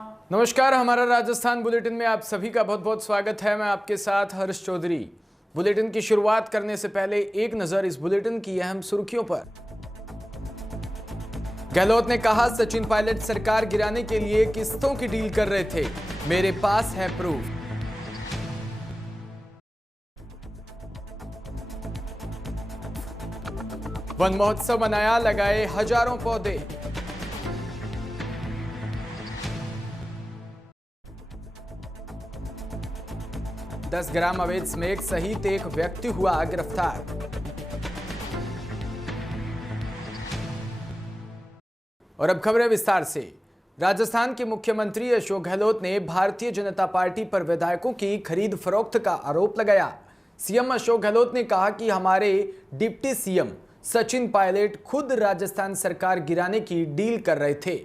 नमस्कार, हमारा राजस्थान बुलेटिन में आप सभी का बहुत बहुत स्वागत है। मैं आपके साथ हर्ष चौधरी। बुलेटिन की शुरुआत करने से पहले एक नजर इस बुलेटिन की अहम सुर्खियों पर। गहलोत ने कहा, सचिन पायलट सरकार गिराने के लिए किस्तों की डील कर रहे थे, मेरे पास है प्रूफ। वन महोत्सव मनाया, लगाए हजारों पौधे। दस ग्राम अवैध स्मैक सहित एक व्यक्ति हुआ गिरफ्तार। और अब खबरें विस्तार से। राजस्थान के मुख्यमंत्री अशोक गहलोत ने भारतीय जनता पार्टी पर विधायकों की खरीद फरोख्त का आरोप लगाया। सीएम अशोक गहलोत ने कहा कि हमारे डिप्टी सीएम सचिन पायलट खुद राजस्थान सरकार गिराने की डील कर रहे थे।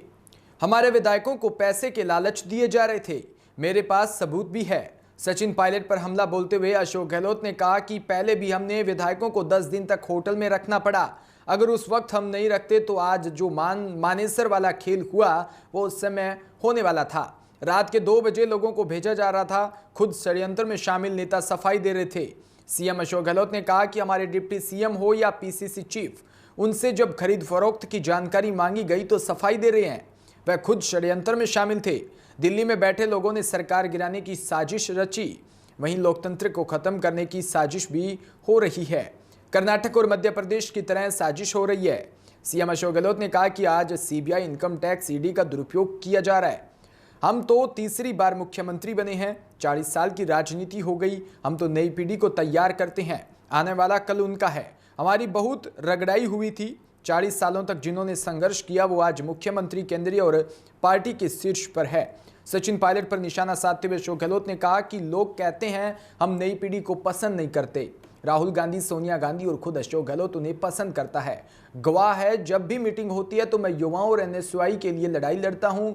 हमारे विधायकों को पैसे के लालच दिए जा रहे थे, मेरे पास सबूत भी है। सचिन पायलट पर हमला बोलते हुए अशोक गहलोत ने कहा कि पहले भी हमने विधायकों को 10 दिन तक होटल में रखना पड़ा। अगर उस वक्त हम नहीं रखते तो आज जो मानेसर वाला खेल हुआ वो उस समय होने वाला था। रात के 2 बजे लोगों को भेजा जा रहा था। खुद षड्यंत्र में शामिल नेता सफाई दे रहे थे। सीएम अशोक गहलोत ने कहा कि हमारे डिप्टी सीएम हो या पीसीसी चीफ, उनसे जब खरीद फरोख्त की जानकारी मांगी गई तो सफाई दे रहे हैं। वह खुद षड्यंत्र में शामिल थे। दिल्ली में बैठे लोगों ने सरकार गिराने की साजिश रची, वहीं लोकतंत्र को खत्म करने की साजिश भी हो रही है। कर्नाटक और मध्य प्रदेश की तरह साजिश हो रही है। सीएम अशोक गहलोत ने कहा कि आज सीबीआई, इनकम टैक्स, ईडी का दुरुपयोग किया जा रहा है। हम तो तीसरी बार मुख्यमंत्री बने हैं, 40 साल की राजनीति हो गई। हम तो नई पीढ़ी को तैयार करते हैं, आने वाला कल उनका है। हमारी बहुत रगड़ाई हुई थी। 40 सालों तक जिन्होंने संघर्ष किया वो आज मुख्यमंत्री, केंद्रीय और पार्टी के शीर्ष पर है। सचिन पायलट पर निशाना साधते हुए अशोक गहलोत ने कहा कि लोग कहते हैं हम नई पीढ़ी को पसंद नहीं करते। राहुल गांधी, सोनिया गांधी और खुद अशोक गहलोत उन्हें पसंद करता है। गवाह है, जब भी मीटिंग होती है तो मैं युवाओं और एनएसयूआई के लिए लड़ाई लड़ता हूं।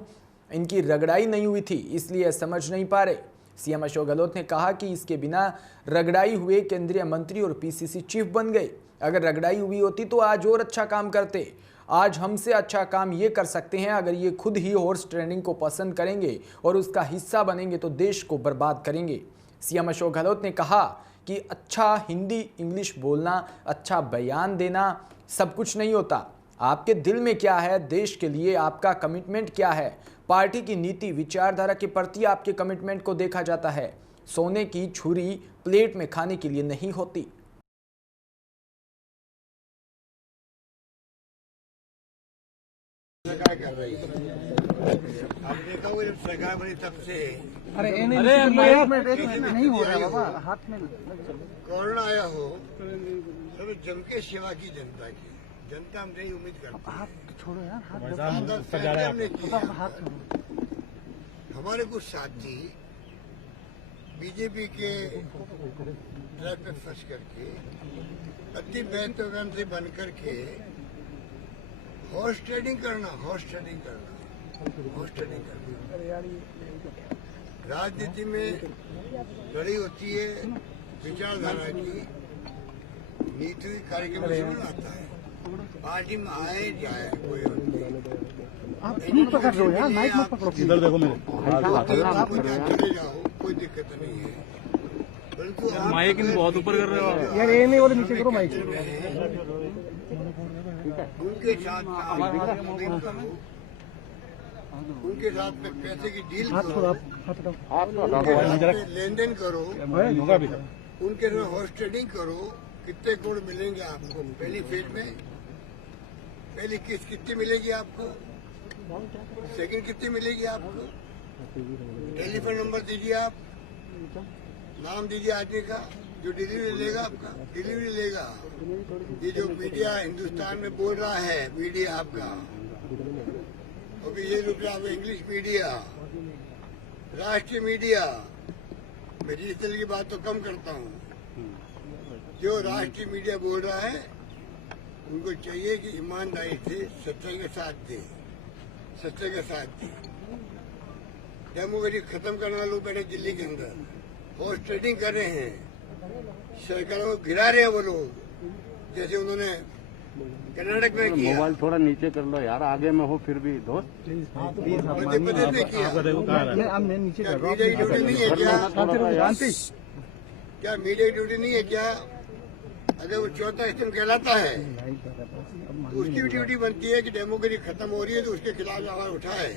इनकी रगड़ाई नहीं हुई थी, इसलिए समझ नहीं पा रहे। सीएम अशोक गहलोत ने कहा कि इसके बिना रगड़ाई हुए केंद्रीय मंत्री और पीसीसी चीफ बन गए। अगर रगड़ाई हुई होती तो आज और अच्छा काम करते। आज हमसे अच्छा काम ये कर सकते हैं अगर ये खुद ही हॉर्स ट्रेडिंग को पसंद करेंगे और उसका हिस्सा बनेंगे तो देश को बर्बाद करेंगे। सीएम अशोक गहलोत ने कहा कि अच्छा हिंदी इंग्लिश बोलना, अच्छा बयान देना सब कुछ नहीं होता। आपके दिल में क्या है, देश के लिए आपका कमिटमेंट क्या है, पार्टी की नीति विचारधारा के प्रति आपके कमिटमेंट को देखा जाता है। सोने की छुरी प्लेट में खाने के लिए नहीं होती। कर रही है। अब देखा वो जब सरकार बनी तब से नहीं हो रहा बाबा, हाथ में कोरोना आया हो तो जम के सेवा की जनता की। जनता हमसे ही उम्मीद करती है। हाथ छोड़ो यार, हाथ हमने किया। हाथ छोड़ो। हमारे कुछ साथी बीजेपी के ट्रैक पे फंस करके अति महत्वकांक्षी से बन करके हॉर्स ट्रेडिंग करना। राजनीति में लड़ाई होती है विचारधारा की, नीति कार्यक्रम जरूर आता है। पार्टी में आए जाए कोई आप नहीं पकड़ रहे हो यार, माइक मत पकड़ो। इधर देखो मेरे आप चले जाओ, कोई दिक्कत नहीं है। परंतु माइक बहुत ऊपर कर रहे हो यार, ये नहीं बोले नीचे करो माइक। उनके साथ उनके साथ में पैसे की डील करो, लेन देन करो, उनके साथ हॉर्स ट्रेडिंग करो। कितने करोड़ मिलेंगे आपको पहली फेज में? पहली किस्त कितनी मिलेगी आपको? सेकंड कितनी मिलेगी आपको? टेलीफोन नंबर दीजिए, आप नाम दीजिए आदमी का जो डिलीवरी लेगा, आपका डिलीवरी लेगा। ये जो मीडिया हिंदुस्तान में बोल रहा है, मीडिया आपका अभी ये रुक रहा है, इंग्लिश मीडिया, राष्ट्रीय मीडिया। मैं डिजिटल की बात तो कम करता हूँ। जो राष्ट्रीय मीडिया बोल रहा है उनको चाहिए कि ईमानदारी से सच्चाई के साथ दे, सच्चाई के साथ दे। डेमोक्रेसी खत्म करने वाले लोग बैठे दिल्ली के अंदर, हॉर्स ट्रेडिंग कर रहे हैं, सरकारों को गिरा रहे हैं वो लोग। जैसे उन्होंने कर्नाटक में किया, मोबाइल थोड़ा नीचे कर लो यार, आगे में हो फिर भी दोस्त। मध्य प्रदेश में किया। मैं नीचे क्या कर रहा मीडिया की ड्यूटी नहीं है क्या? हूँ। क्या मीडिया की ड्यूटी नहीं है क्या? अगर वो चौथा स्तंभ कहलाता है तो उसकी भी ड्यूटी बनती है कि डेमोक्रेसी खत्म हो रही है तो उसके खिलाफ आवाज उठाए,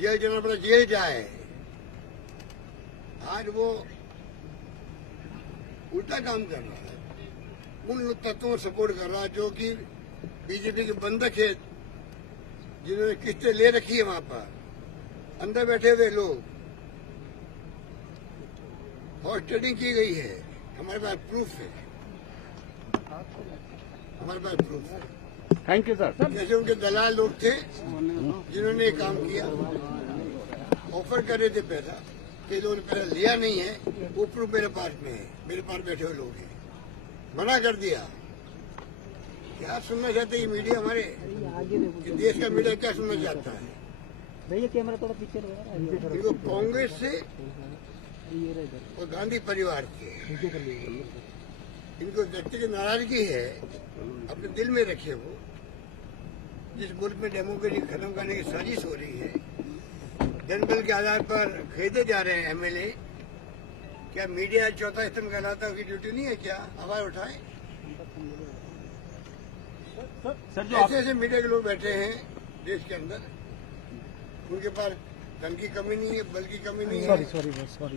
जेल जाना पड़ा जेल जाए। आज वो उल्टा काम कर रहा है, उन तत्वों को सपोर्ट कर रहा है जो कि बीजेपी के बंधक है, जिन्होंने किस्तें ले रखी है वहां पर अंदर बैठे हुए लोग। हॉर्स ट्रेडिंग की गई है, हमारे पास प्रूफ है, हमारे पास प्रूफ है। Thank you sir. जैसे उनके दलाल लोग थे जिन्होंने ये काम किया, ऑफर कर रहे थे पैसा, कई लोगों ने पैसा लिया नहीं है, वो प्रूफ मेरे पास में है, मेरे पास बैठे हुए लोग हैं। मना कर दिया। क्या सुनना चाहते हैं मीडिया हमारे, कि देश का मीडिया क्या सुनना चाहता है? भैया कैमरा थोड़ा पीछे रहो। इनको कांग्रेस से और गांधी परिवार से इनको व्यक्तिगत नाराजगी है, अपने दिल में रखे वो। जिस मुल्क में डेमोक्रेसी खत्म करने की साजिश हो रही है, जनबल के आधार पर खरीदे जा रहे हैं एमएलए, क्या मीडिया चौथा स्तंभ कहलाता है, उसकी ड्यूटी नहीं है क्या? आवाज उठाए। ऐसे ऐसे मीडिया के लोग बैठे हैं देश के अंदर, उनके पास धन की कमी नहीं है, बल की कमी नहीं है। Sorry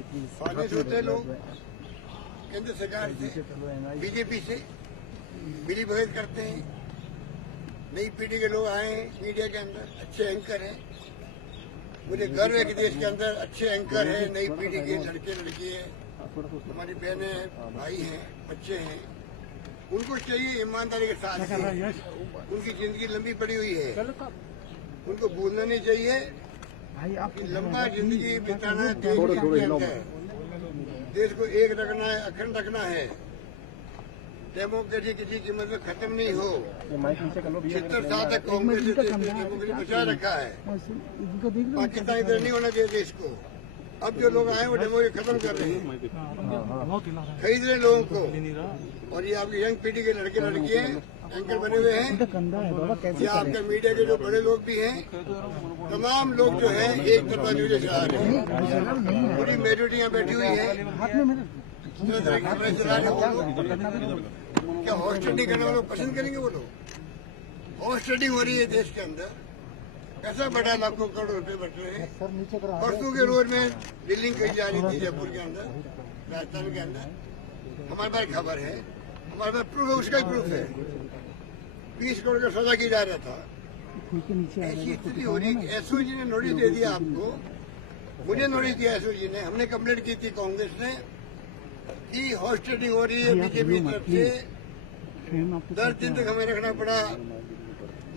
please. फाइनेंस होते हैं लोग केंद्र सरकार से, बीजेपी से मिली भगत करते हैं। नई पीढ़ी के लोग आए हैं मीडिया के अंदर, अच्छे एंकर हैं। मुझे गर्व है कि देश के अंदर अच्छे एंकर हैं, नई पीढ़ी के लड़के लड़कियां, हमारी बहनें हैं, भाई हैं, बच्चे हैं। उनको चाहिए ईमानदारी के साथ, उनकी जिंदगी लंबी पड़ी हुई है, उनको भूलना नहीं चाहिए कि लंबा जिंदगी बिताना है देश के अंदर। देश को एक रखना है, अखंड रखना है। डेमोक्रेसी किसी कीमत में खत्म नहीं हो। 76 साल तक कांग्रेस ने डेमोक्रेसी बचा रखा है। पाकिस्तान इधर नहीं होना चाहिए देश को। अब जो लोग आए वो डेमोक्रेसी खत्म कर रहे हैं, खरीद रहे लोगों को। और ये आपकी यंग पीढ़ी के लड़के लड़कियां एंकर बने हुए हैं, या आपके मीडिया के जो बड़े लोग भी हैं, तमाम लोग जो हैं एक तरफा न्यूज चला रहे हैं। पूरी मेजोरिटी यहाँ बैठी हुई है। क्या हॉर्स ट्रेडिंग करने वालों पसंद करेंगे? वो लोग हॉर्स ट्रेडिंग हो रही है देश के अंदर, पैसा बढ़ा, लाखों करोड़ रुपए बढ़ रहे हैं। परसों के रोज में बिल्डिंग कही जा रही थी जयपुर के अंदर, राजस्थान के अंदर। हमारे पास खबर है, हमारे पास प्रूफ है, उसका ही प्रूफ है। 20 करोड़ का सौदा किया जा रहा था। ऐसी स्थिति हो रही है। एसओजी ने नोटिस दे दिया आपको, मुझे नोटिस दिया एसओजी ने। हमने कंप्लेंट की थी कांग्रेस ने कि हॉर्स ट्रेडिंग हो रही है बीजेपी की तरफ से। 10 दिन तक हमें रखना पड़ा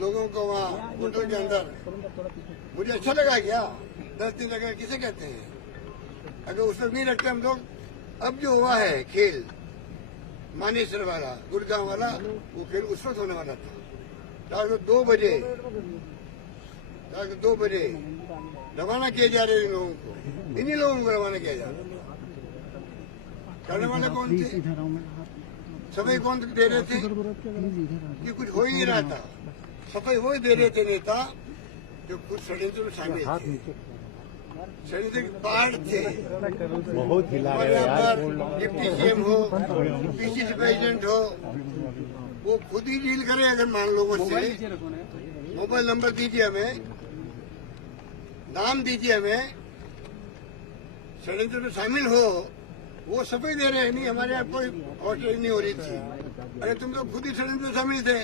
लोगों को वहाँ होटल के अंदर। मुझे अच्छा लगा क्या? 10 दिन लगा किसे कहते हैं? अगर उस वक्त नहीं रखते हम लोग, अब जो हुआ है खेल मानेसर वाला, गुड़गांव वाला, वो खेल उस वक्त होने वाला था। 2 बजे रवाना किए जा रहे इन लोगों को, इन्हीं लोगों को रवाना किया जा रहा। करने वाले कौन थे? सफाई कौन दे रहे थे? ये कुछ हो ही नहीं रहा था। सफाई वो दे रहे थे नेता जो कुछ षड्यंत्र में शामिल थे, षड्यंत्र पहाड़ थे। हमारे यहाँ पर डिप्टी सीएम हो, पीसीसी प्रेसिडेंट हो, वो खुद ही डील करे। अगर मान लोगों से मोबाइल नंबर दीजिए, हमें नाम दीजिए, हमें षड्यंत्र में शामिल हो, वो सफाई दे रहे हैं। नहीं, हमारे यहाँ कोई हॉस्टल नहीं हो रही थी। अरे तुम तो खुद ही षड्यंत्र में शामिल थे,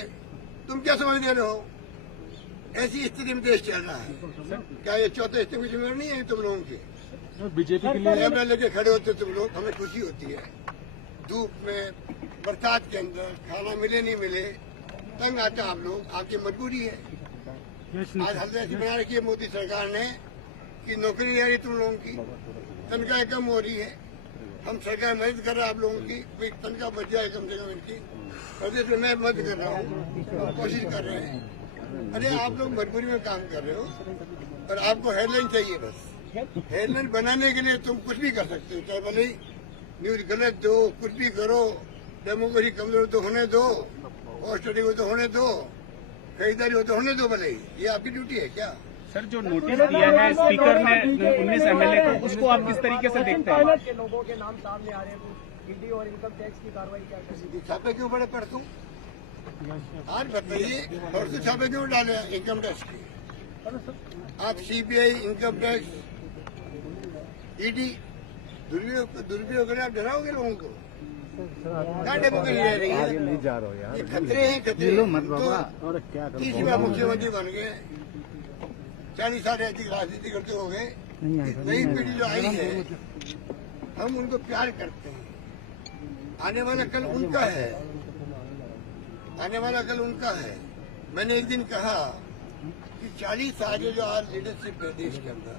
तुम क्या समझ दे रहे हो? ऐसी स्थिति में देश चल रहा है। क्या ये चौथे स्तंभ की जिम्मेदारी नहीं है तुम लोगों की? बीजेपी के लिए कैमरा लेके खड़े होते तुम लोग, हमें खुशी होती है। धूप में, बरसात के अंदर, खाना मिले नहीं मिले, तंग आता आप लोग, आपकी मजबूरी है। आज हालत ऐसी बना रखी है मोदी सरकार ने कि नौकरी नहीं आ रही तुम लोगों की, तनख्वाह कम हो रही है। हम सरकार मदद कर रहे हैं आप लोगों की, कोई तनख्वाह बच जाए कम से कम इनकी। प्रदेश में मैं मदद कर रहा हूँ, कोशिश कर रहे हैं। अरे आप लोग मजबूरी में काम कर रहे हो और आपको हेडलाइन चाहिए। बस हेडलाइन बनाने के लिए तुम कुछ भी कर सकते हो, चाहे भले ही न्यूज गलत दो, कुछ भी करो, डेमोक्रेसी कमजोर तो होने दो, हॉर्स ट्रेडिंग हो तो होने दो, खरीदारी हो तो होने दो भले ही। ये आपकी ड्यूटी है क्या? सर जो नोटिस दिया है स्पीकर ने 19 एमएलए को, उसको आप किस तरीके से देखते हैं? के लोगों के नाम सामने आ रहे हैं, ईडी और इनकम टैक्स की कार्रवाई क्या करेगी? छापे क्यों पड़े परसों? आज बताइए, परसों छापे क्यों डाले इनकम टैक्स की? आप सीबीआई, इनकम टैक्स, ईडी दुरुपयोग करें, आप डराओगे लोगों को? कहाँ डेमोक्रेसी रह रही है? नहीं जा रहा हो यार। ये खतरे हैं, खतरे। मत बाबा। और क्या करो? तीसरी बार मुख्यमंत्री बन गए, 40 साल ऐसी राजनीति करते हो गए। नई पीढ़ी जो आई है, हम उनको प्यार करते हैं। आने वाला कल उनका है, आने वाला कल उनका है। मैंने एक दिन कहा कि 40 साल जो आज लीडरशिप है देश के अंदर,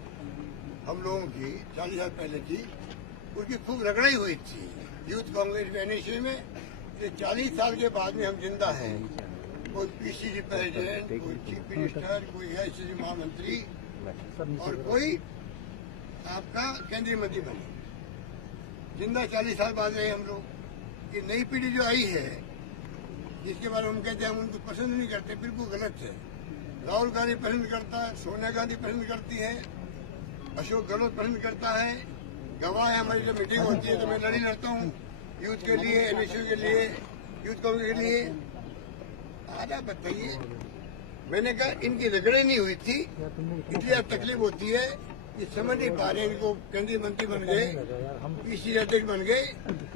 हम लोगों की 40 साल पहले थी, उसकी खूब रगड़ाई हुई थी यूथ कांग्रेस के एनएसए में। ये 40 साल के बाद में हम जिंदा हैं। कोई पीसीसी प्रेसिडेंट, कोई चीफ मिनिस्टर, कोई एआईसीसी महामंत्री और कोई आपका केंद्रीय मंत्री बने। जिंदा 40 साल बाद रहे हम लोग। ये नई पीढ़ी जो आई है, जिसके बारे में हम कहते हैं हम उनको पसंद नहीं करते, बिल्कुल गलत है। राहुल गांधी पसंद करता है, सोनिया गांधी पसंद करती है, अशोक गहलोत पसंद करता है। गवाह है, हमारी जब मीटिंग होती है तो मैं लड़ता हूँ यूथ के लिए, एनएसयू के लिए, यूथ कांग्रेस के लिए। आज आप बताइए, मैंने कहा इनकी रगड़े नहीं हुई थी, इसलिए अब तकलीफ होती है। ये समझ नहीं पा रहे, इनको केंद्रीय मंत्री बन गए, पीसीसी अध्यक्ष बन गए।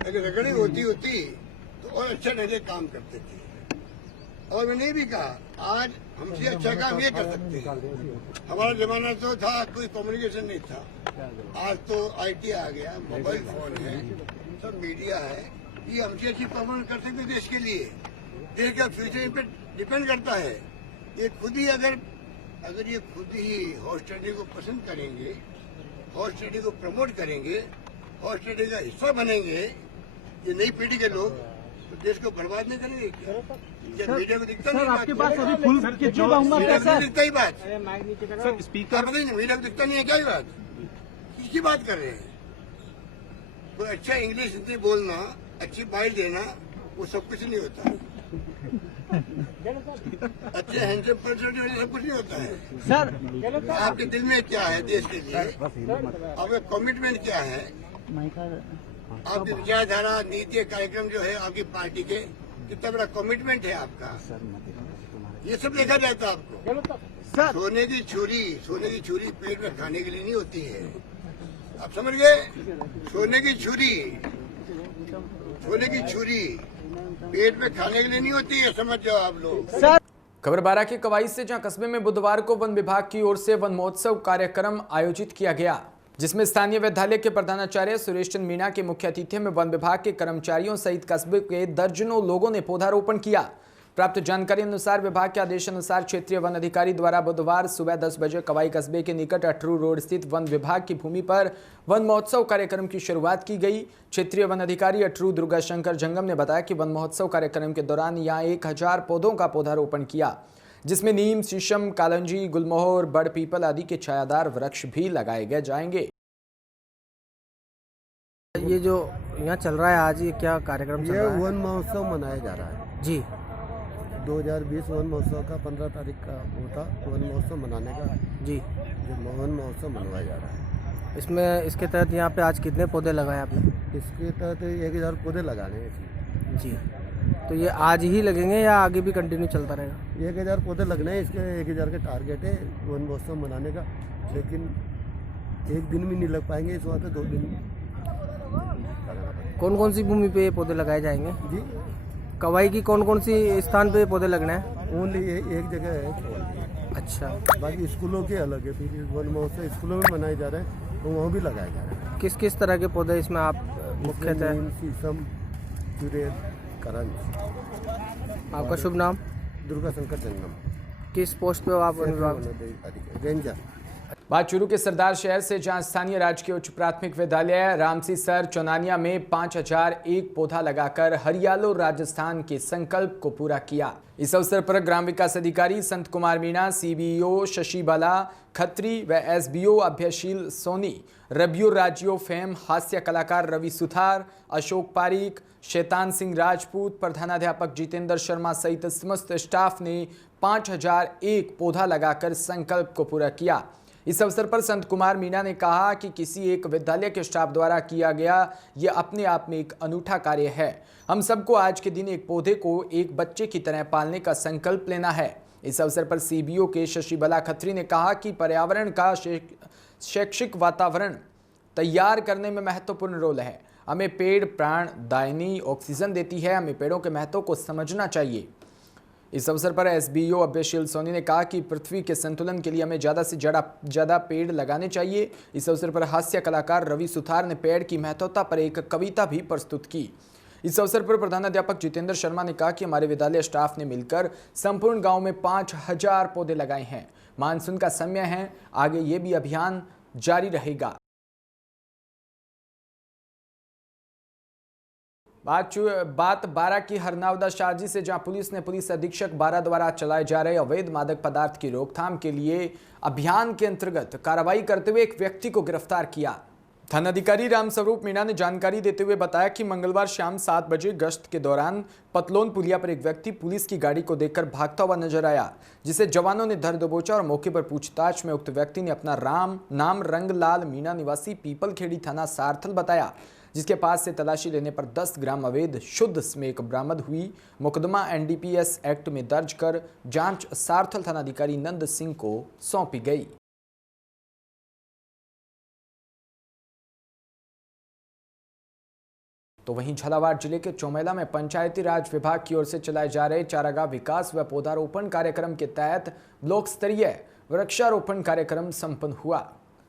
अगर रगड़े होती तो और अच्छा ढंग काम करते थे। और मैंने भी कहा आज हमसे अच्छा काम ये कर सकते हैं। हमारा जमाना तो था कोई कम्युनिकेशन नहीं था, आज तो आईटी आ गया, मोबाइल फोन है, सब मीडिया है। ये हमसे अच्छी परफॉर्मेंस कर सकते देश के लिए। देश का फ्यूचर इन पे डिपेंड करता है। ये खुद ही अगर ये खुद ही हॉर्स ट्रेडिंग को पसंद करेंगे, हॉर्स ट्रेडिंग को प्रमोट करेंगे, हॉर्स ट्रेडिंग का हिस्सा बनेंगे ये नई पीढ़ी के लोग, तो देश को बर्बाद नहीं करेंगे क्या? जब मीडिया को दिखता नहीं, आपके पास अभी फुल कितनी बहुमत है सर? दिखता ही बात सर स्पीकर नहीं, मीडिया को दिखता नहीं है क्या? ही बात किसकी बात कर रहे हैं? कोई अच्छा इंग्लिश हिंदी बोलना, अच्छी बाइट देना, वो सब कुछ नहीं होता है। अच्छे हैंडसम पर्सन सब कुछ नहीं होता है। सर आपके दिल में क्या है देश के लिए? आपका कमिटमेंट क्या है? आपकी विचारधारा, नीति, कार्यक्रम जो है आपकी पार्टी के, कितना बड़ा कमिटमेंट है आपका, ये सब देखा जाता है आपको। सोने की छुरी पेट में खाने के लिए नहीं होती है, आप समझ गए? सोने की छुरी पेट में खाने के लिए नहीं होती है, समझ जाओ आप लोग। खबर बारां के कवाई से, जहां कस्बे में बुधवार को वन विभाग की ओर से वन महोत्सव कार्यक्रम आयोजित किया गया, जिसमें स्थानीय विद्यालय के प्रधानाचार्य सुरेश चंद्र मीणा के मुख्य आतिथ्य में वन विभाग के कर्मचारियों सहित कस्बे के दर्जनों लोगों ने पौधारोपण किया। प्राप्त जानकारी अनुसार विभाग के आदेशानुसार क्षेत्रीय वन अधिकारी द्वारा बुधवार सुबह 10 बजे कवाई कस्बे के निकट अटरू रोड स्थित वन विभाग की भूमि पर वन महोत्सव कार्यक्रम की शुरुआत की गई। क्षेत्रीय वन अधिकारी अटरू दुर्गा शंकर जंगम ने बताया कि वन महोत्सव कार्यक्रम के दौरान यहाँ 1000 पौधों का पौधारोपण किया, जिसमें नीम, शीशम, कालंजी, गुलमोहर, बड़ पीपल आदि के छायादार वृक्ष भी लगाए गए जाएंगे। ये जो यहाँ चल रहा है आज, ये क्या कार्यक्रम चल रहा है? वन महोत्सव मनाया जा रहा है जी। 2020 वन महोत्सव का 15 तारीख का वो था वन महोत्सव मनाने का जी। जो वन महोत्सव मनवाया जा रहा है। इसमें इसके तहत यहाँ पे आज कितने पौधे लगाए आपने? इसके तहत 1000 पौधे लगाने हैं जी। तो ये आज ही लगेंगे या आगे भी कंटिन्यू चलता रहेगा? 1000 पौधे लगने हैं, इसके 1000 का टारगेट है वन महोत्सव मनाने का, लेकिन एक दिन भी नहीं लग पाएंगे, इस वास्ते 2 दिन। कौन कौन सी भूमि पे ये पौधे लगाए जाएंगे जी, कवाई की कौन कौन सी स्थान पे पौधे लगने हैं? ओनली एक जगह है। अच्छा, बाकी स्कूलों के अलग है, फिर वन महोत्सव स्कूलों में मनाए जा रहे हैं तो वहाँ भी लगाए जा रहे हैं। किस किस तरह के पौधे इसमें आप मुख्यतः? नीम, शीशम, चुरेल, करंज। आपका शुभ नाम? दुर्गा शंकर जंगम। किस पोस्ट पे हो आप? रेंजर। बात चूरू के सरदार शहर से, जहां स्थानीय राजकीय उच्च प्राथमिक विद्यालय रामसी सर चौनानिया में 5001 पौधा लगाकर हरियालो राजस्थान के संकल्प को पूरा किया। इस अवसर पर ग्राम विकास अधिकारी संत कुमार मीणा, सीबीओ शशि बाला खत्री व एसबीओ अभ्यशील सोनी, रबियो राजियो फेम हास्य कलाकार रवि सुथार, अशोक पारीक, शैतान सिंह राजपूत, प्रधानाध्यापक जितेंद्र शर्मा सहित समस्त स्टाफ ने 5001 पौधा लगाकर संकल्प को पूरा किया। इस अवसर पर संत कुमार मीणा ने कहा कि किसी एक विद्यालय के स्टाफ द्वारा किया गया यह अपने आप में एक अनूठा कार्य है। हम सबको आज के दिन एक पौधे को एक बच्चे की तरह पालने का संकल्प लेना है। इस अवसर पर सीबीओ के शशि बाला खत्री ने कहा कि पर्यावरण का शैक्षिक वातावरण तैयार करने में महत्वपूर्ण रोल है। हमें पेड़ प्राण दायनी ऑक्सीजन देती है, हमें पेड़ों के महत्व को समझना चाहिए। इस अवसर पर एसबीओ अभ्यशील सोनी ने कहा कि पृथ्वी के संतुलन के लिए हमें ज़्यादा से ज़्यादा पेड़ लगाने चाहिए। इस अवसर पर हास्य कलाकार रवि सुथार ने पेड़ की महत्वता पर एक कविता भी प्रस्तुत की। इस अवसर पर प्रधानाध्यापक जितेंद्र शर्मा ने कहा कि हमारे विद्यालय स्टाफ ने मिलकर संपूर्ण गांव में 5000 पौधे लगाए हैं। मानसून का समय है, आगे ये भी अभियान जारी रहेगा। बात बारा की हरनावदा शाहजी से, जहां पुलिस ने पुलिस अधीक्षक बारा द्वारा चलाए जा रहे अवैध मादक पदार्थ की रोकथाम के लिए अभियान के अंतर्गत कार्रवाई करते हुए एक व्यक्ति को गिरफ्तार किया। थानाधिकारी रामस्वरूप मीणा ने जानकारी देते हुए बताया कि मंगलवार शाम 7 बजे गश्त के दौरान पतलोन पुलिया पर एक व्यक्ति पुलिस की गाड़ी को देखकर भागता हुआ नजर आया, जिसे जवानों ने धर दबोचा और मौके पर पूछताछ में उक्त व्यक्ति ने अपना नाम रंगलाल मीणा निवासी पीपलखेड़ी थाना सारथल बताया, जिसके पास से तलाशी लेने पर 10 ग्राम अवैध शुद्ध स्मैक बरामद हुई। मुकदमा एनडीपीएस एक्ट में दर्ज कर जांच सारथल थानाधिकारी नंद सिंह को सौंपी गई। तो वहीं झालावाड़ जिले के चौमेला में पंचायती राज विभाग की ओर से चलाए जा रहे चारागाह विकास व पौधारोपण कार्यक्रम के तहत ब्लॉक स्तरीय वृक्षारोपण कार्यक्रम संपन्न हुआ,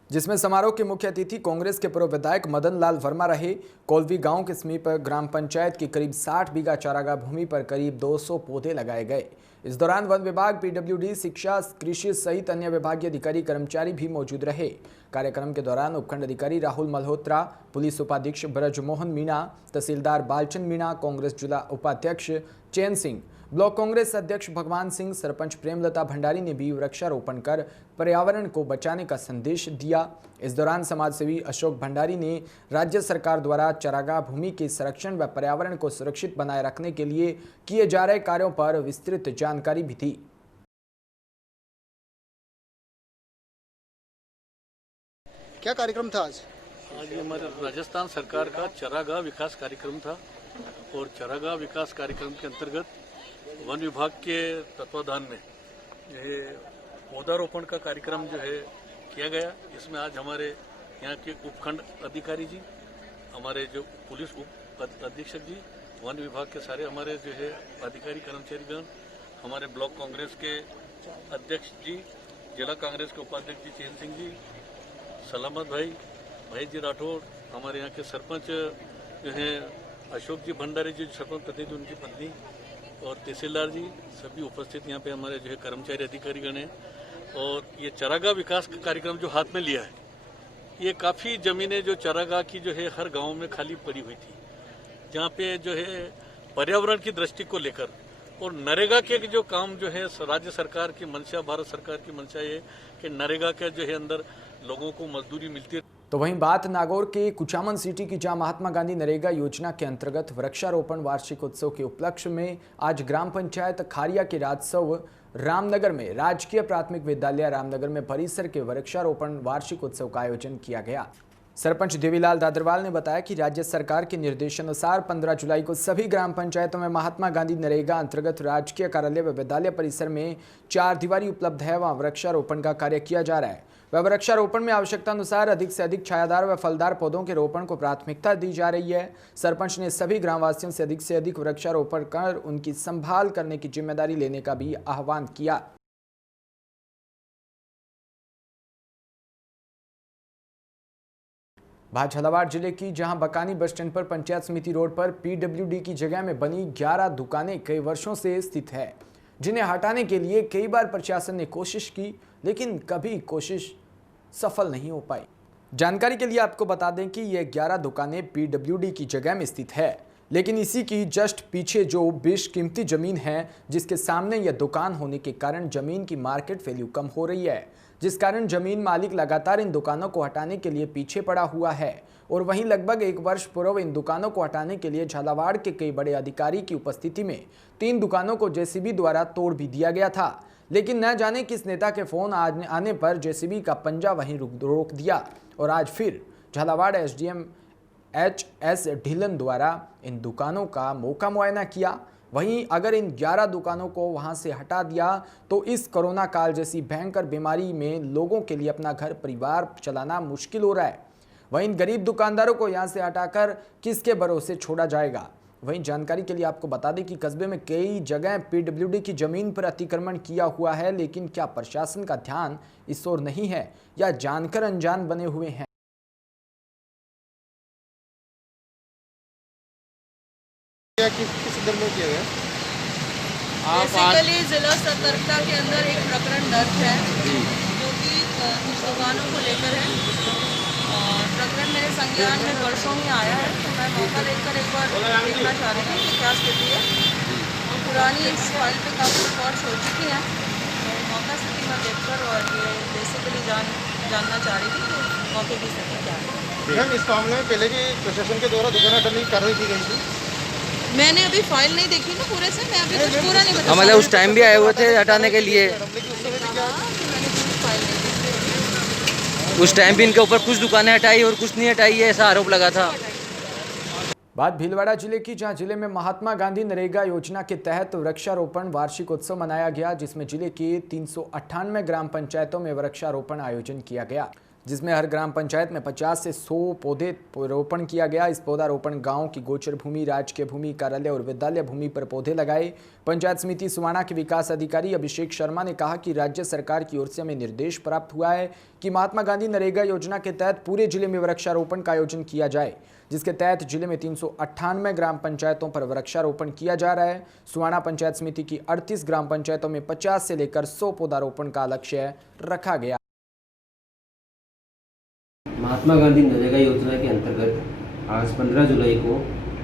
जिसमें समारोह के मुख्य अतिथि कांग्रेस के पूर्व विधायक मदन लाल वर्मा रहे। कोलवी गांव के समीप ग्राम पंचायत की करीब 60 बीघा चारागाह भूमि पर करीब 200 पौधे लगाए गए। इस दौरान वन विभाग, पीडब्ल्यूडी, शिक्षा, कृषि सहित अन्य विभागीय अधिकारी कर्मचारी भी मौजूद रहे। कार्यक्रम के दौरान उपखंड अधिकारी राहुल मल्होत्रा, पुलिस उपाधीक्षक ब्रजमोहन मीणा, तहसीलदार बालचंद मीणा, कांग्रेस जिला उपाध्यक्ष चैन सिंह, ब्लॉक कांग्रेस अध्यक्ष भगवान सिंह, सरपंच प्रेमलता भंडारी ने भी वृक्षारोपण कर पर्यावरण को बचाने का संदेश दिया। इस दौरान समाजसेवी अशोक भंडारी ने राज्य सरकार द्वारा चारागाह भूमि के संरक्षण व पर्यावरण को सुरक्षित बनाए रखने के लिए किए जा रहे कार्यों पर विस्तृत जानकारी भी दी। क्या कार्यक्रम था आज? आज ये हमारे राजस्थान सरकार का चारागाह विकास कार्यक्रम था और चारागाह विकास कार्यक्रम के अंतर्गत वन विभाग के तत्वाधान में ये पौधारोपण का कार्यक्रम जो है किया गया। इसमें आज हमारे यहाँ के उपखंड अधिकारी जी, हमारे जो पुलिस उप अधीक्षक जी, वन विभाग के सारे हमारे जो है अधिकारी कर्मचारीगण, हमारे ब्लॉक कांग्रेस के अध्यक्ष जी, जिला कांग्रेस के उपाध्यक्ष जी चैन सिंह जी, सलामत भाई जी राठौर, हमारे यहाँ के सरपंच जो है अशोक जी भंडारी जी सरपंच प्रतिनिधि, उनकी पत्नी और तहसीलदार जी, सभी उपस्थित यहाँ पे हमारे जो है कर्मचारी अधिकारीगण हैं। और ये चारागाह विकास का कार्यक्रम जो हाथ में लिया है, ये काफ़ी ज़मीनें जो चारागाह की जो है हर गांव में खाली पड़ी हुई थी, जहाँ पे जो है पर्यावरण की दृष्टि को लेकर और नरेगा के जो काम जो है राज्य सरकार की मंशा, भारत सरकार की मंशा ये कि नरेगा के जो है अंदर लोगों को मजदूरी मिलती है। तो वहीं बात नागौर के कुचामन सिटी की, जहां महात्मा गांधी नरेगा योजना के अंतर्गत वृक्षारोपण वार्षिक उत्सव के उपलक्ष्य में आज ग्राम पंचायत खारिया के राजस्व रामनगर में राजकीय प्राथमिक विद्यालय रामनगर में परिसर के वृक्षारोपण वार्षिक उत्सव का आयोजन किया गया। सरपंच देवीलाल दादरवाल ने बताया कि राज्य सरकार के निर्देशानुसार 15 जुलाई को सभी ग्राम पंचायतों में महात्मा गांधी नरेगा अंतर्गत राजकीय कार्यालय व विद्यालय परिसर में 4 दीवारी उपलब्ध है, वहां वृक्षारोपण का कार्य किया जा रहा है। वह वृक्षारोपण में आवश्यकता अनुसार अधिक से अधिक छायादार व फलदार पौधों के रोपण को प्राथमिकता दी जा रही है। सरपंच ने सभी ग्रामवासियों से अधिक वृक्षारोपण कर उनकी संभाल करने की जिम्मेदारी लेने का भी आह्वान किया। बात झालावाड़ जिले की, जहां बकानी बस स्टैंड पर पंचायत समिति रोड पर पीडब्ल्यूडी की जगह में बनी 11 दुकानें कई वर्षों से स्थित है, जिन्हें हटाने के लिए कई बार प्रशासन ने कोशिश की, लेकिन कभी कोशिश सफल नहीं हो पाई। जानकारी के लिए आपको बता दें कि ये 11 दुकानें PWD की जगह में स्थित है, लेकिन इसी की जस्ट पीछे जो बेशकीमती जमीन है, जिसके सामने यह दुकान होने के कारण जमीन की मार्केट वैल्यू कम हो रही है, जिस कारण जमीन मालिक लगातार इन दुकानों को हटाने के लिए पीछे पड़ा हुआ है। और वहीं लगभग 1 वर्ष पूर्व इन दुकानों को हटाने के लिए झालावाड़ के कई बड़े अधिकारी की उपस्थिति में 3 दुकानों को JCB द्वारा तोड़ भी दिया गया था, लेकिन न जाने किस नेता के फोन आने पर JCB का पंजा वहीं रोक दिया और आज फिर झालावाड़ SDM HS ढिलन द्वारा इन दुकानों का मौका मुआयना किया। वहीं अगर इन 11 दुकानों को वहां से हटा दिया तो इस कोरोना काल जैसी भयंकर बीमारी में लोगों के लिए अपना घर परिवार चलाना मुश्किल हो रहा है। वहीं इन गरीब दुकानदारों को यहां से हटाकर किसके भरोसे छोड़ा जाएगा। वहीं जानकारी के लिए आपको बता दें कि कस्बे में कई जगह PWD की जमीन पर अतिक्रमण किया हुआ है, लेकिन क्या प्रशासन का ध्यान इस ओर नहीं है या जानकर अनजान बने हुए हैं। किस संदर्भ में किया गया? बेसिकली जिला सतर्कता के अंदर एक प्रकरण दर्ज है जो कि कुछ दुकानों को लेकर है और प्रकरण मेरे संज्ञान में वर्षों में आया है, तो मैं मौका लेकर एक बार देखना चाह रही थी कि क्या स्थिति है। और पुरानी इस फाइल पे काफ़ी रिकॉर्ड्स हो चुकी हैं, तो मौका स्थिति में देखकर और ये बेसिकली जानना चाह रही थी कि मौके की स्थिति क्या है। मैम, इस मामले में पहले की प्रशासन के द्वारा दुकान हटाने की कार्रवाई की गई थी? मैंने अभी फाइल नहीं देखी ना पूरे से, मैं अभी कुछ पूरा नहीं बता। मतलब उस टाइम भी आए हुए थे हटाने के लिए? उस टाइम भी इनके ऊपर कुछ दुकानें हटाई और कुछ नहीं हटाई है, ऐसा आरोप लगा था। बात भीलवाड़ा जिले की, जहां जिले में महात्मा गांधी नरेगा योजना के तहत वृक्षारोपण वार्षिक उत्सव मनाया गया, जिसमें जिले की 398 ग्राम पंचायतों में वृक्षारोपण आयोजन किया गया, जिसमें हर ग्राम पंचायत में 50 से 100 पौधे रोपण किया गया। इस पौधारोपण गांव की गोचर भूमि, राजकीय भूमि, कार्यालय और विद्यालय भूमि पर पौधे लगाए। पंचायत समिति सुवाना के विकास अधिकारी अभिषेक शर्मा ने कहा कि राज्य सरकार की ओर से हमें निर्देश प्राप्त हुआ है कि महात्मा गांधी नरेगा योजना के तहत पूरे जिले में वृक्षारोपण का आयोजन किया जाए, जिसके तहत जिले में 398 ग्राम पंचायतों पर वृक्षारोपण किया जा रहा है। सुवाना पंचायत समिति की 38 ग्राम पंचायतों में 50 से लेकर 100 पौधारोपण का लक्ष्य रखा गया। महात्मा गांधी नरेगा योजना के अंतर्गत आज 15 जुलाई को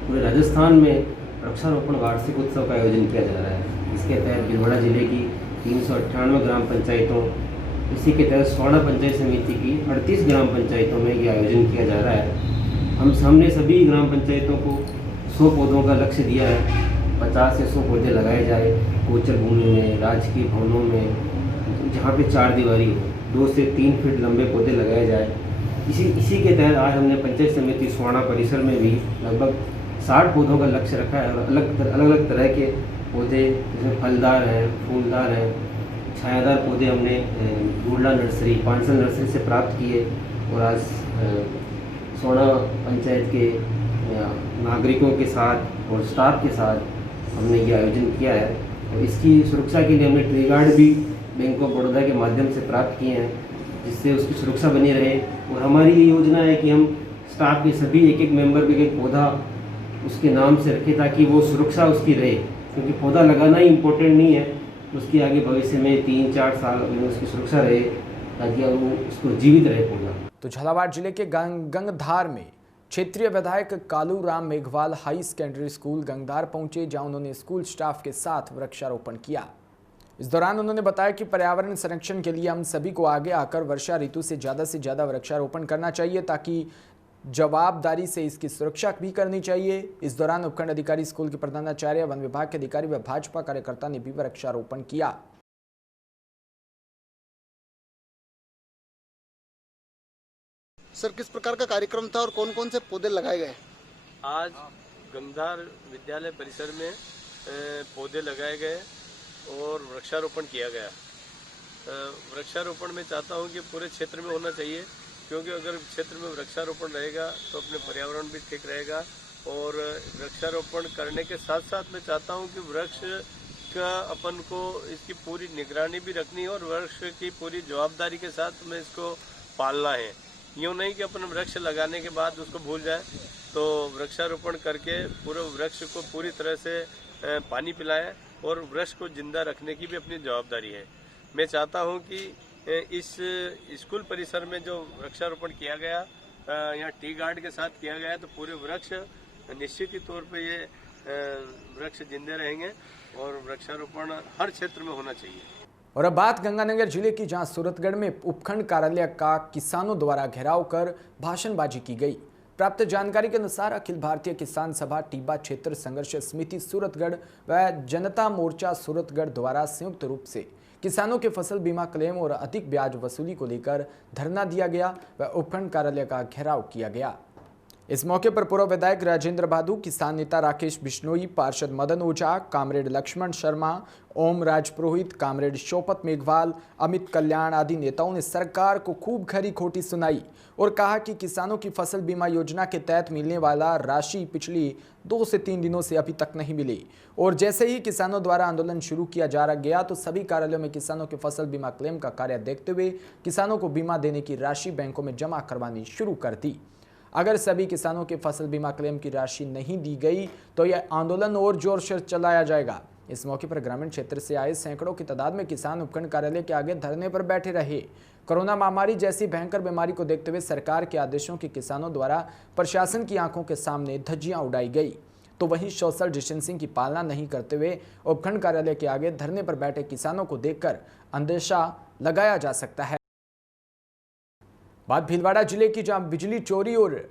पूरे राजस्थान में वृक्षारोपण वार्षिक उत्सव का आयोजन किया जा रहा है। इसके तहत भीलवाड़ा जिले की 398 ग्राम पंचायतों, इसी के तहत सुवाना पंचायत समिति की 38 ग्राम पंचायतों में ये आयोजन किया जा रहा है। हमने सभी ग्राम पंचायतों को 100 पौधों का लक्ष्य दिया है। 50 से 100 पौधे लगाए जाए गोचर भूमि में, राजकीय भवनों में, जहाँ पे 4 दीवारी हो, 2 से 3 फीट लंबे पौधे लगाए जाए। इसी के तहत आज हमने पंचायत समिति सुवाना परिसर में भी लगभग 60 पौधों का लक्ष्य रखा है और अलग अलग तरह के पौधे, जैसे फलदार हैं, फूलदार हैं, छायादार पौधे हमने गुड़ला नर्सरी, पांसल नर्सरी से प्राप्त किए और आज सुवाना पंचायत के नागरिकों के साथ और स्टाफ के साथ हमने ये आयोजन किया है। और इसकी सुरक्षा के लिए हमने ट्री गार्ड भी बैंक ऑफ बड़ौदा के माध्यम से प्राप्त किए हैं, जिससे उसकी सुरक्षा बनी रहे। और हमारी ये योजना है कि हम स्टाफ के सभी एक मेंबर भी एक पौधा उसके नाम से रखें ताकि वो सुरक्षा उसकी रहे, क्योंकि पौधा लगाना ही इम्पोर्टेंट नहीं है, उसके आगे भविष्य में 3-4 साल में उसकी सुरक्षा रहे ताकि वो उसको जीवित रहे पौधा। तो झालावाड़ जिले के गंगधार में क्षेत्रीय विधायक Kalu Ram Meghwal high secondary school Gangdhar पहुंचे, जहां उन्होंने स्कूल स्टाफ के साथ वृक्षारोपण किया। इस दौरान उन्होंने बताया कि पर्यावरण संरक्षण के लिए हम सभी को आगे आकर वर्षा ऋतु से ज़्यादा वृक्षारोपण करना चाहिए, ताकि जवाबदारी से इसकी सुरक्षा भी करनी चाहिए। इस दौरान उपखंड अधिकारी, स्कूल के प्रधानाचार्य, वन विभाग के अधिकारी व भाजपा कार्यकर्ता ने भी वृक्षारोपण किया। सर, किस प्रकार का कार्यक्रम था और कौन कौन से पौधे लगाए गए? आज गंगधार विद्यालय परिसर में पौधे लगाए गए और वृक्षारोपण किया गया। वृक्षारोपण में चाहता हूं कि पूरे क्षेत्र में होना चाहिए, क्योंकि अगर क्षेत्र में वृक्षारोपण रहेगा तो अपने पर्यावरण भी ठीक रहेगा। और वृक्षारोपण करने के साथ साथ मैं चाहता हूं कि वृक्ष का अपन को इसकी पूरी निगरानी भी रखनी है और वृक्ष की पूरी जवाबदारी के साथ में इसको पालना है। यूँ नहीं कि अपन वृक्ष लगाने के बाद उसको भूल जाए, तो वृक्षारोपण करके पूरे वृक्ष को पूरी तरह से पानी पिलाएं और वृक्ष को जिंदा रखने की भी अपनी जवाबदारी है। मैं चाहता हूं कि इस स्कूल परिसर में जो वृक्षारोपण किया गया, यहाँ टी गार्ड के साथ किया गया, तो पूरे वृक्ष निश्चित ही तौर पे ये वृक्ष जिंदे रहेंगे और वृक्षारोपण हर क्षेत्र में होना चाहिए। और अब बात गंगानगर जिले की, जहां सूरतगढ़ में उपखंड कार्यालय का किसानों द्वारा घेराव कर भाषणबाजी की गई। प्राप्त जानकारी के अनुसार अखिल भारतीय किसान सभा टीबा क्षेत्र संघर्ष समिति सूरतगढ़ व जनता मोर्चा सूरतगढ़ द्वारा संयुक्त रूप से किसानों के फसल बीमा क्लेम और अधिक ब्याज वसूली को लेकर धरना दिया गया व उपखंड कार्यालय का घेराव किया गया। इस मौके पर पूर्व विधायक राजेंद्र बादू, किसान नेता राकेश बिश्नोई, पार्षद मदन ओझा, कामरेड लक्ष्मण शर्मा, ओम राज पुरोहित, कामरेड शोपत मेघवाल, अमित कल्याण आदि नेताओं ने सरकार को खूब खरी खोटी सुनाई और कहा कि किसानों की फसल बीमा योजना के तहत मिलने वाला राशि पिछली 2 से 3 दिनों से अभी तक नहीं मिली और जैसे ही किसानों द्वारा आंदोलन शुरू किया जा गया तो सभी कार्यालयों में किसानों के फसल बीमा क्लेम का कार्य देखते हुए किसानों को बीमा देने की राशि बैंकों में जमा करवानी शुरू कर दी। अगर सभी किसानों के फसल बीमा क्लेम की राशि नहीं दी गई तो यह आंदोलन और जोर से चलाया जाएगा। इस मौके पर ग्रामीण क्षेत्र से आए सैकड़ों की तादाद में किसान उपखंड कार्यालय के आगे धरने पर बैठे रहे। कोरोना महामारी जैसी भयंकर बीमारी को देखते हुए सरकार के आदेशों की किसानों द्वारा प्रशासन की आंखों के सामने धज्जियां उड़ाई गई, तो वहीं सोशल डिस्टेंसिंग की पालना नहीं करते हुए उपखंड कार्यालय के आगे धरने पर बैठे किसानों को देखकर अंदेशा लगाया जा सकता है। बात भीलवाड़ा जिले की, जहां बिजली चोरी और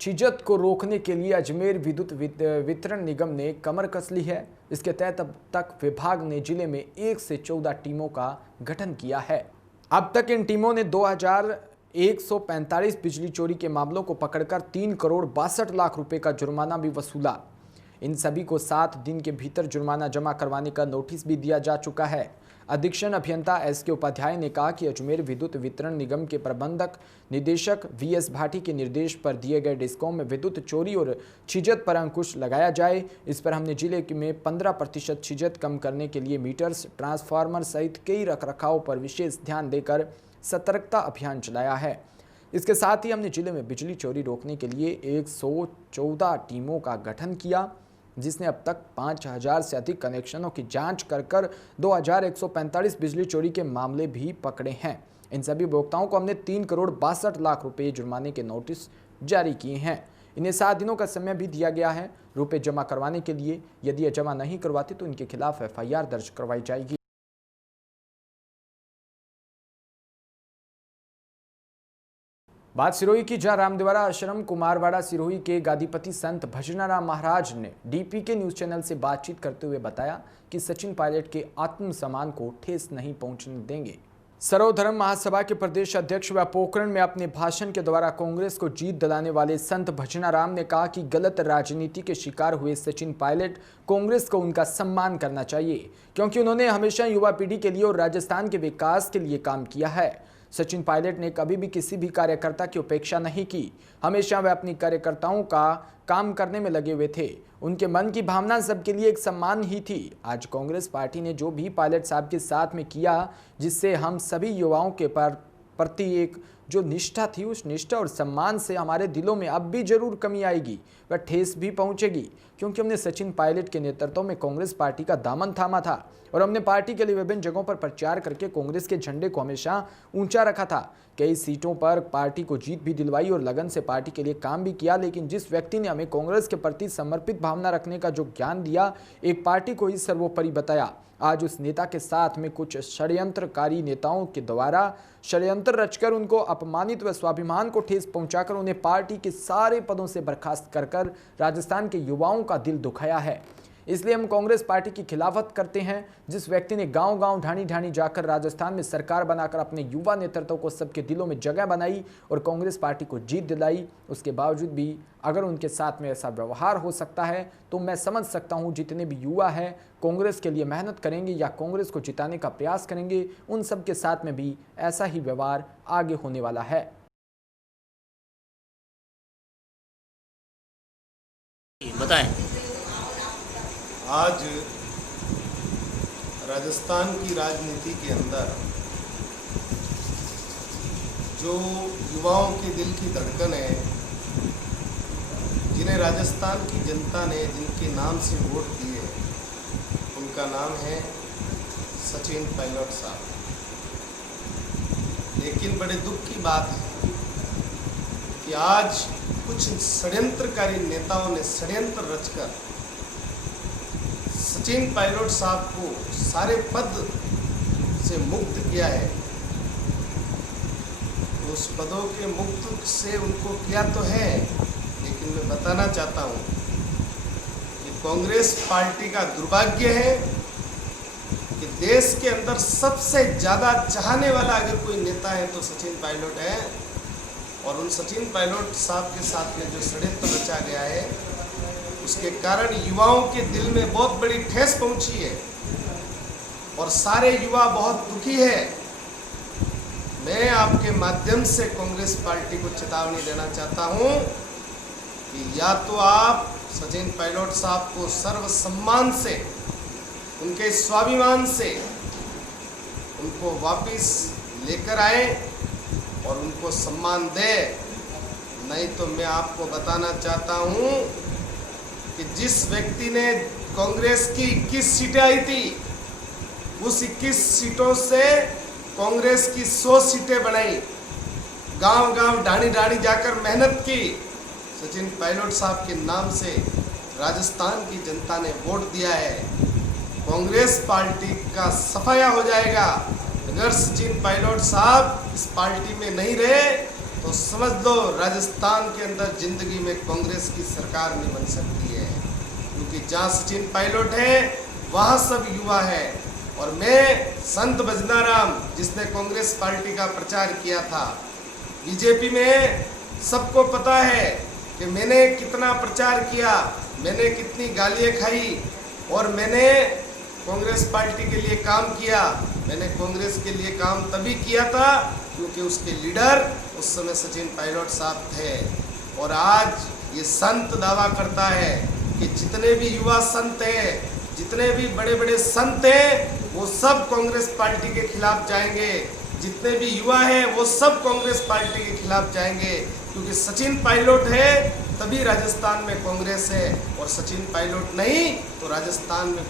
छिजत को रोकने के लिए अजमेर विद्युत वितरण निगम ने कमर कस ली है। इसके तहत अब तक विभाग ने जिले में 1 से 14 टीमों का गठन किया है। अब तक इन टीमों ने 2145 बिजली चोरी के मामलों को पकड़कर 3 करोड़ 62 लाख रुपए का जुर्माना भी वसूला। इन सभी को 7 दिन के भीतर जुर्माना जमा करवाने का नोटिस भी दिया जा चुका है। अधीक्षण अभियंता एस.के. उपाध्याय ने कहा कि अजमेर विद्युत वितरण निगम के प्रबंधक निदेशक वी.एस. भाटी के निर्देश पर दिए गए डिस्कॉम में विद्युत चोरी और छिजत पर अंकुश लगाया जाए। इस पर हमने जिले में 15% छिजत कम करने के लिए मीटर्स, ट्रांसफार्मर सहित कई रखरखाव पर विशेष ध्यान देकर सतर्कता अभियान चलाया है। इसके साथ ही हमने जिले में बिजली चोरी रोकने के लिए 114 टीमों का गठन किया, जिसने अब तक 5000 से अधिक कनेक्शनों की जांच कर 2145 बिजली चोरी के मामले भी पकड़े हैं। इन सभी उपभोक्ताओं को हमने 3 करोड़ 62 लाख रुपए जुर्माने के नोटिस जारी किए हैं। इन्हें 7 दिनों का समय भी दिया गया है रुपए जमा करवाने के लिए। यदि ये जमा नहीं करवाते तो इनके खिलाफ FIR दर्ज करवाई जाएगी। बात सिरोही की, जहां रामदेवरा आश्रम कुमारवाड़ा सिरोही के गादीपति संत भजनाराम महाराज ने DPK न्यूज चैनल से बातचीत करते हुए बताया कि सचिन पायलट के आत्मसम्मान को ठेस नहीं पहुंचने देंगे। सर्वधर्म महासभा के प्रदेश अध्यक्ष व पोखरण में अपने भाषण के द्वारा कांग्रेस को जीत दिलाने वाले संत भजनाराम ने कहा कि गलत राजनीति के शिकार हुए सचिन पायलट कांग्रेस को उनका सम्मान करना चाहिए, क्योंकि उन्होंने हमेशा युवा पीढ़ी के लिए और राजस्थान के विकास के लिए काम किया है। सचिन पायलट ने कभी भी किसी भी कार्यकर्ता की उपेक्षा नहीं की। हमेशा वे अपनी कार्यकर्ताओं का काम करने में लगे हुए थे। उनके मन की भावना सबके लिए एक सम्मान ही थी। आज कांग्रेस पार्टी ने जो भी पायलट साहब के साथ में किया, जिससे हम सभी युवाओं के प्रति एक जो निष्ठा थी, उस निष्ठा और सम्मान से हमारे दिलों में अब भी जरूर कमी आएगी, वह ठेस भी पहुंचेगी, क्योंकि हमने सचिन पायलट के नेतृत्व में कांग्रेस पार्टी का दामन थामा था और हमने पार्टी के लिए विभिन्न जगहों पर प्रचार करके कांग्रेस के झंडे को हमेशा ऊंचा रखा था। कई सीटों पर पार्टी को जीत भी दिलवाई और लगन से पार्टी के लिए काम भी किया। लेकिन जिस व्यक्ति ने हमें कांग्रेस के प्रति समर्पित भावना रखने का जो ज्ञान दिया, एक पार्टी को ही सर्वोपरि बताया, आज उस नेता के साथ में कुछ षड्यंत्रकारी नेताओं के द्वारा षड्यंत्र रचकर उनको अपमानित व स्वाभिमान को ठेस पहुंचाकर उन्हें पार्टी के सारे पदों से बर्खास्त कर राजस्थान के युवाओं का दिल दुखाया है। इसलिए हम कांग्रेस पार्टी की खिलाफत करते हैं। जिस व्यक्ति ने गांव-गांव, ढाणी-ढाणी जाकर राजस्थान में सरकार बनाकर अपने युवा नेतृत्व को सबके दिलों में जगह बनाई और कांग्रेस पार्टी को जीत दिलाई, उसके बावजूद भी अगर उनके साथ में ऐसा व्यवहार हो सकता है तो मैं समझ सकता हूं जितने भी युवा हैं कांग्रेस के लिए मेहनत करेंगे या कांग्रेस को जिताने का प्रयास करेंगे, उन सब के साथ में भी ऐसा ही व्यवहार आगे होने वाला है। बताएं। आज राजस्थान की राजनीति के अंदर जो युवाओं के दिल की धड़कन है, जिन्हें राजस्थान की जनता ने जिनके नाम से वोट दिए, उनका नाम है सचिन पायलट साहब। लेकिन बड़े दुख की बात है कि आज कुछ षड्यंत्रकारी नेताओं ने षड्यंत्र रचकर सचिन पायलट साहब को सारे पद से मुक्त किया है। उस पदों के मुक्त से उनको किया तो है, लेकिन मैं बताना चाहता हूँ कि कांग्रेस पार्टी का दुर्भाग्य है कि देश के अंदर सबसे ज़्यादा चाहने वाला अगर कोई नेता है तो सचिन पायलट है। और उन सचिन पायलट साहब के साथ में जो षड्यंत्र रचा गया है उसके कारण युवाओं के दिल में बहुत बड़ी ठेस पहुंची है और सारे युवा बहुत दुखी है। मैं आपके माध्यम से कांग्रेस पार्टी को चेतावनी देना चाहता हूं कि या तो आप सचिन पायलट साहब को सर्व सम्मान से, उनके स्वाभिमान से उनको वापस लेकर आए और उनको सम्मान दे, नहीं तो मैं आपको बताना चाहता हूं कि जिस व्यक्ति ने कांग्रेस की 21 सीटें आई थी उस 21 सीटों से कांग्रेस की 100 सीटें बनाई, गांव-गांव ढाणी-ढाणी जाकर मेहनत की। सचिन पायलट साहब के नाम से राजस्थान की जनता ने वोट दिया है। कांग्रेस पार्टी का सफाया हो जाएगा। अगर सचिन पायलट साहब इस पार्टी में नहीं रहे तो समझ लो राजस्थान के अंदर जिंदगी में कांग्रेस की सरकार नहीं बन सकती है, क्योंकि जहाँ सचिन पायलट है वहाँ सब युवा है। और मैं संत भजनाराम जिसने कांग्रेस पार्टी का प्रचार किया था, बीजेपी में सबको पता है कि मैंने कितना प्रचार किया, मैंने कितनी गालियाँ खाई और मैंने कांग्रेस पार्टी के लिए काम किया। मैंने कांग्रेस के लिए काम तभी किया था क्योंकि उसके लीडर उस समय सचिन पायलट साहब थे। और आज ये संत दावा करता है कि जितने भी युवा संत हैं, जितने भी बड़े बड़े संत हैं, वो सब कांग्रेस पार्टी के खिलाफ जाएंगे। जितने भी युवा हैं वो सब कांग्रेस पार्टी के खिलाफ जाएंगे, क्योंकि सचिन पायलट है तभी राजस्थान में कांग्रेस है, और सचिन पायलट नहीं तो राजस्थान में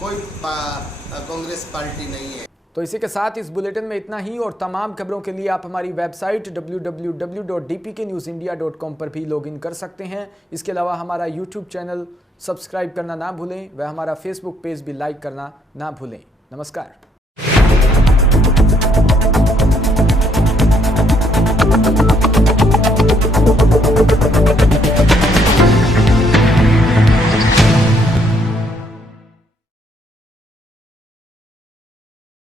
कोई कांग्रेस पार्टी नहीं है। तो इसी के साथ इस बुलेटिन में इतना ही, और तमाम खबरों के लिए आप हमारी वेबसाइट www.dpknewsindia.com पर भी लॉगिन कर सकते हैं। इसके अलावा हमारा यूट्यूब चैनल सब्सक्राइब करना ना भूलें, वह हमारा फेसबुक पेज भी लाइक करना ना भूलें। नमस्कार।